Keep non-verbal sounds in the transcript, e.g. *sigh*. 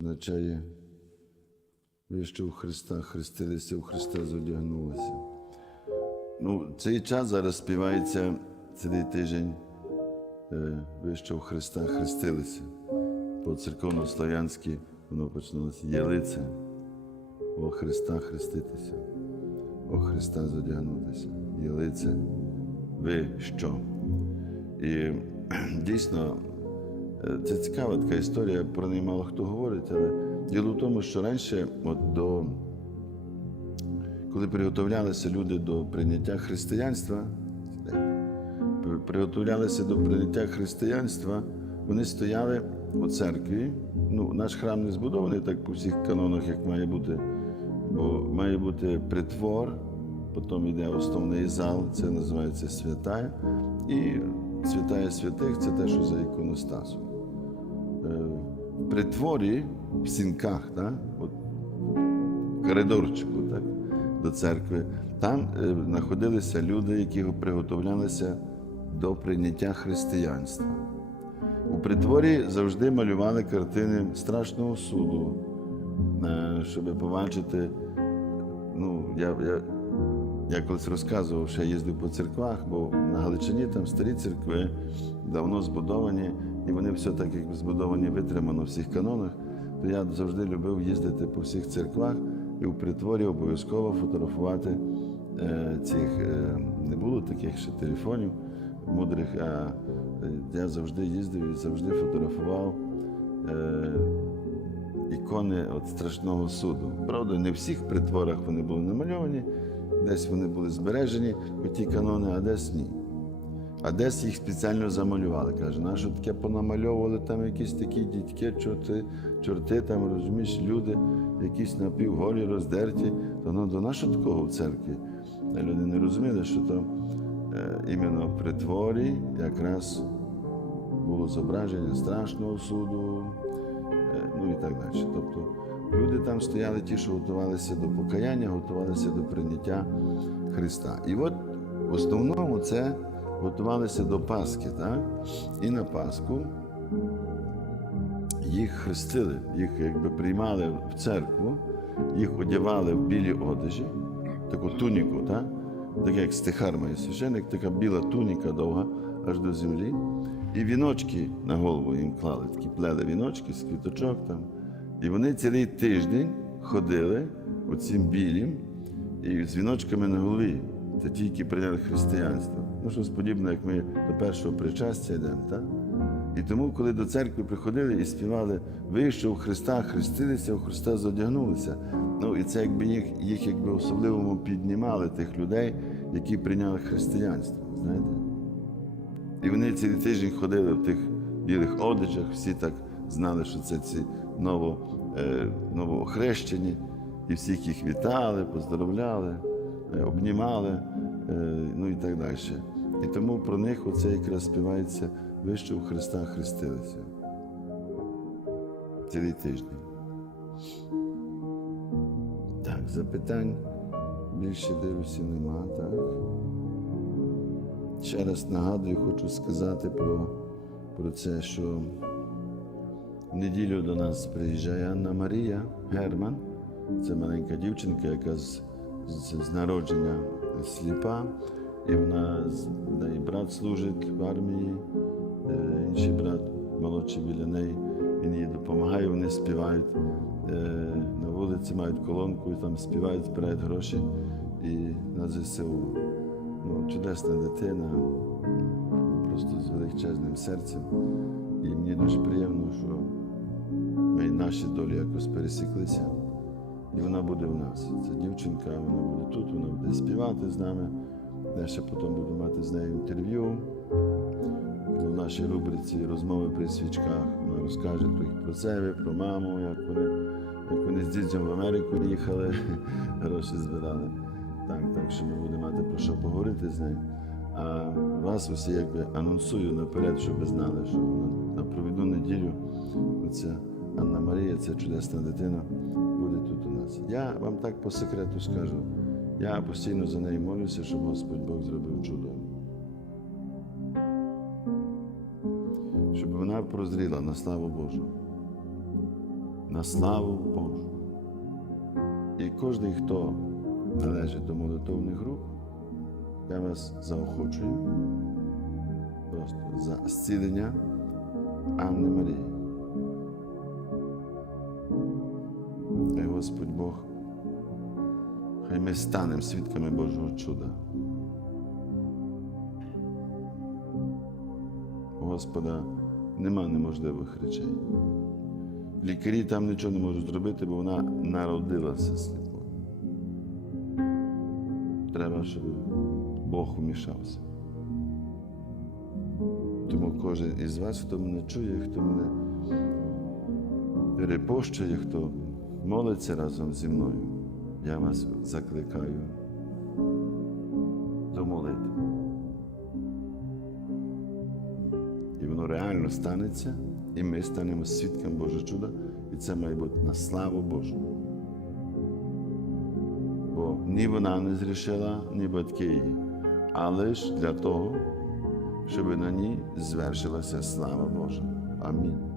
означає, ви що у Христа хрестилися, у Христа зодягнулися. Ну, цей час зараз співається цілий тиждень. е, Ви що у Христа хрестилися. По церковно-слав'янськи воно починалося Єлице. О Христа хреститися, о Христа зодягнутися. Єлице, ви що? І дійсно, це цікава така історія, про неї мало хто говорить, але діло в тому, що раніше, от до, коли приготовлялися люди до прийняття християнства, приготовлялися до прийняття християнства, вони стояли у церкві. Ну, наш храм не збудований так по всіх канонах, як має бути, бо має бути притвор, потім йде основний зал, це називається святая. І святая святих це те, що за іконостасом. Е, В притворі, в сінках, так? От коридорчику так, до церкви, там е, знаходилися люди, які приготовлялися до прийняття християнства. У притворі завжди малювали картини страшного суду, е, щоб побачити. Ну, я, я, я колись розказував, що я їздив по церквах, бо на Галичині там старі церкви давно збудовані, і вони все так як збудовані витримано в всіх канонах. То я завжди любив їздити по всіх церквах і у притворі обов'язково фотографувати е, цих. Е, не було таких ще телефонів мудрих, а е, я завжди їздив і завжди фотографував. Е, ікони от страшного суду. Правда, не в всіх притворах вони були намальовані, десь вони були збережені, ті канони, а десь ні. А десь їх спеціально замалювали. Каже, на що таке понамальовували там якісь такі дітки, чорти, чорти там, розумієш, люди, якісь напівголі, роздерті. То ну, до нашого такого в церкві. А люди не розуміли, що то е, іменно в притворі якраз було зображення страшного суду, е, ну і так далі. Тобто люди там стояли, ті, що готувалися до покаяння, готувалися до прийняття Христа. І от в основному це готувалися до Пасхи, так? І на Пасху їх хрестили, їх якби приймали в церкву, їх одягали в білі одежі, таку туніку, так? таке як стихар має священик, така біла туніка довга аж до землі. І віночки на голову їм клали, такі плели віночки з квіточок там. І вони цілий тиждень ходили оцім білім і з віночками на голові. Це ті, які прийняли християнство. Ну, щось подібне, як ми до першого причастя йдемо, так? І тому, коли до церкви приходили і співали ви, що у Христа хрестилися, у Христа задягнулися. Ну і це якби їх, їх якби особливо піднімали тих людей, які прийняли християнство. Знаєте? І вони цілий тиждень ходили в тих білих одежах, всі так знали, що це ці ново, е, новоохрещені, і всіх їх вітали, поздоровляли, е, обнімали, ну і так далі. І тому про них оце якраз співається ви, що у Христа хрестилися. Цілий тиждень. Так, запитань більше дивлюся нема, так. Ще раз нагадую, хочу сказати про, про це, що в неділю до нас приїжджає Анна Марія Герман. Це маленька дівчинка, яка з, з, з народження сліпа, і вона неї брат служить в армії, е, інший брат молодший біля неї. Він їй допомагає, вони співають е, на вулиці, мають колонку і там співають, збирають гроші і на ЗСУ. Ну, чудесна дитина, просто з величезним серцем. І мені дуже приємно, що ми наші долі якось пересіклися. І вона буде в нас. Це дівчинка, вона буде тут, вона буде співати з нами. Я ще потім буду мати з нею інтерв'ю. В нашій рубриці розмови при свічках вона розкаже про себе, про маму, як вони, як вони з дідзем в Америку їхали, *laughs* гроші збирали. Так, так що ми будемо мати про що поговорити з нею. А вас усі якби анонсую наперед, щоб ви знали, що на, на провідну неділю оця Анна Марія, ця чудесна дитина, тут у нас. Я вам так по секрету скажу. Я постійно за нею молюся, щоб Господь Бог зробив чудо. Щоб вона прозріла на славу Божу. на славу Божу. І кожен, хто належить до молитовних груп, я вас заохочую просто за зцілення Анни Марії. Хай Господь Бог, хай ми станемо свідками Божого чуда. У Господа нема неможливих речей. Лікарі там нічого не можуть зробити, бо вона народилася сліпою. Треба, щоб Бог вмішався. Тому кожен із вас, хто мене чує, хто мене перепощує, хто молиться разом зі мною, я вас закликаю до молитви. І воно реально станеться, і ми станемо свідком Божого чуда, і це має бути на славу Божу. Бо ні вона не зрішила, ні батьки її, але ж для того, щоб на ній звершилася слава Божа. Амінь.